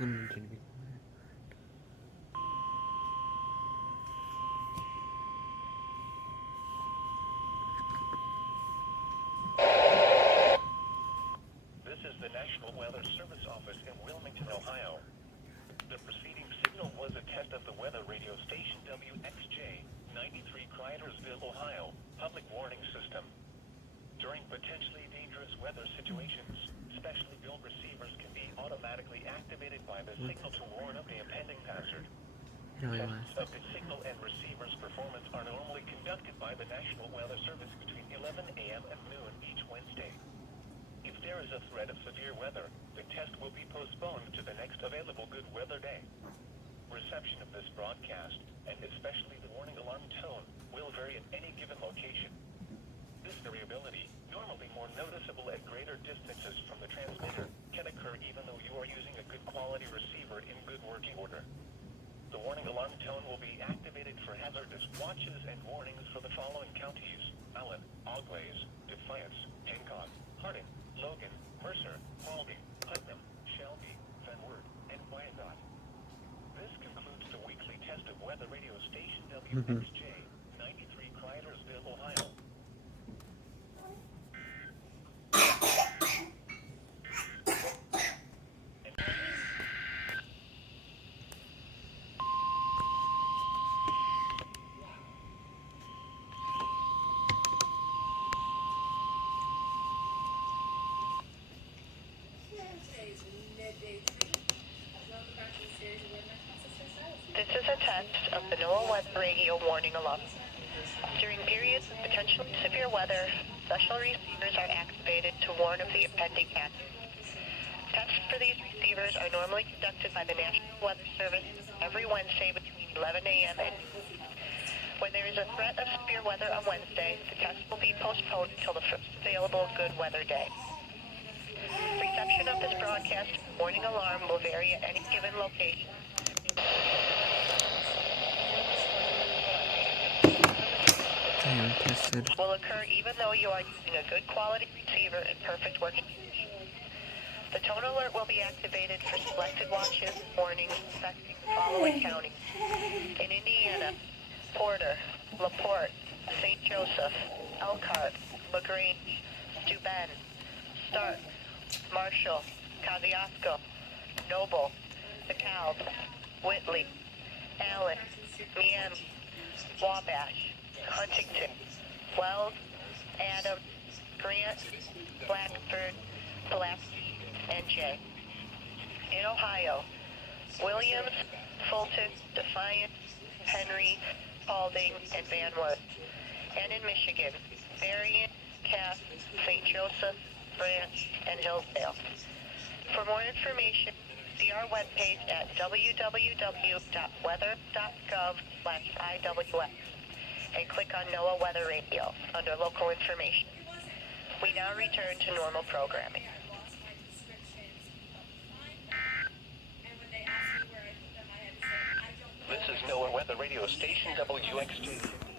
This is the National Weather Service Office in Wilmington, Ohio. The preceding signal was a test of the weather radio station WXJ 93 Cridersville, Ohio, public warning system. During potentially dangerous weather situations, specially built receivers can be automatically activated by the signal to warn of the impending hazard. Tests of the signal and receiver's performance are normally conducted by the National Weather Service between 11 a.m. and noon each Wednesday. If there is a threat of severe weather, the test will be postponed to the next available good weather day. Reception of this broadcast, and especially the warning alarm tone, will vary at any given location. This variability, normally more noticeable at greater distances from the transmitter, can occur even though you are using a good quality receiver in good working order. The warning alarm tone will be activated for hazardous watches and warnings for the following counties: Allen, Auglaize, Defiance, Hancock, Hardin, Logan, Mercer, Paulding, Putnam, Shelby, Van Wert, and Wyandotte. This concludes the weekly test of weather radio station WXJ 93 Cridersville, Ohio. This is a test of the NOAA weather radio warning alarm. During periods of potentially severe weather, special receivers are activated to warn of the impending hazard. Tests for these receivers are normally conducted by the National Weather Service every Wednesday between 11 a.m. and noon. When there is a threat of severe weather on Wednesday, the test will be postponed until the first available good weather day. Reception of this broadcast warning alarm will vary at any given location. Will occur even though you are using a good quality receiver in perfect working condition. The tone alert will be activated for selected watches and warnings affecting the following counties: in Indiana, Porter, LaPorte, St. Joseph, Elkhart, LaGrange, Steuben, Stark, Marshall, Kosciuszko, Noble, DeKalb, Whitley, Allen, Miami, Wabash, Huntington, Wells, Adams, Grant, Blacksburg, Pulaski, and Jay. In Ohio, Williams, Fulton, Defiance, Henry, Paulding, and Van Wert. And in Michigan, Marion, Cass, St. Joseph, Branch, and Hillsdale. For more information, see our webpage at www.weather.gov/IWS and click on NOAA Weather Radio under Local Information. We now return to normal programming. This is NOAA Weather Radio Station WXJ.